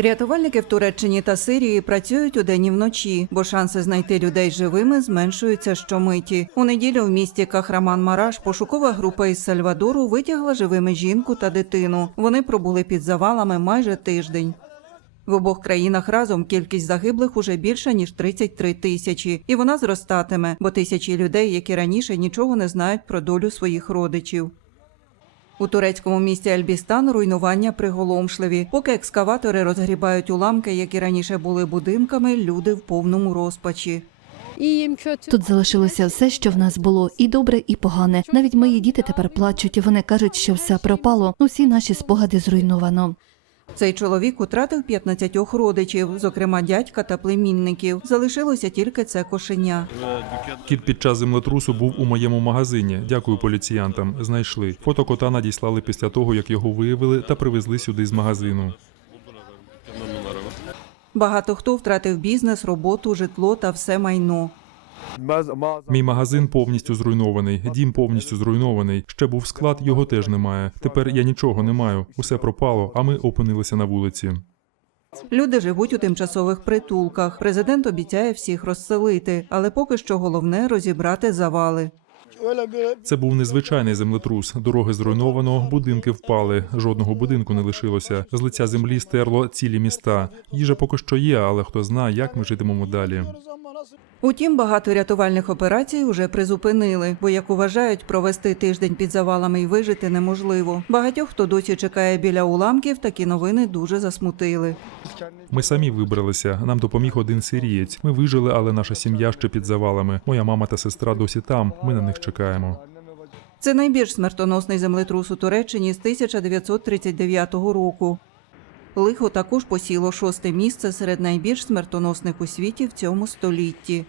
Рятувальники в Туреччині та Сирії працюють удень і вночі, бо шанси знайти людей живими зменшуються щомиті. У неділю в місті Кахраман-Мараш пошукова група із Сальвадору витягла живими жінку та дитину. Вони пробули під завалами майже тиждень. В обох країнах разом кількість загиблих уже більше ніж 33 тисячі, і вона зростатиме, бо тисячі людей, які раніше нічого не знають про долю своїх родичів. У турецькому місті Альбістан руйнування приголомшливі. Поки екскаватори розгрібають уламки, які раніше були будинками, люди в повному розпачі. Тут залишилося все, що в нас було, і добре, і погане. Навіть мої діти тепер плачуть. Вони кажуть, що все пропало. Усі наші спогади зруйновано. Цей чоловік утратив 15 родичів, зокрема дядька та племінників. Залишилося тільки це кошеня. Кіт під час землетрусу був у моєму магазині. Дякую поліціянтам. Знайшли. Фото кота надіслали після того, як його виявили та привезли сюди з магазину. Багато хто втратив бізнес, роботу, житло та все майно. Мій магазин повністю зруйнований, дім повністю зруйнований. Ще був склад, його теж немає. Тепер я нічого не маю. Усе пропало, а ми опинилися на вулиці. Люди живуть у тимчасових притулках. Президент обіцяє всіх розселити, але поки що головне розібрати завали. Це був незвичайний землетрус. Дороги зруйновано, будинки впали. Жодного будинку не лишилося. З лиця землі стерло цілі міста. Їжа поки що є, але хто знає, як ми житимемо далі. Утім, багато рятувальних операцій уже призупинили, бо як вважають, провести тиждень під завалами і вижити неможливо. Багатьох, хто досі чекає біля уламків, такі новини дуже засмутили. Ми самі вибралися. Нам допоміг один сирієць. Ми вижили, але наша сім'я ще під завалами. Моя мама та сестра досі там. Ми на них чекаємо. Це найбільш смертоносний землетрус у Туреччині з 1939 року. Лихо також посіло шосте місце серед найбільш смертоносних у світі в цьому столітті.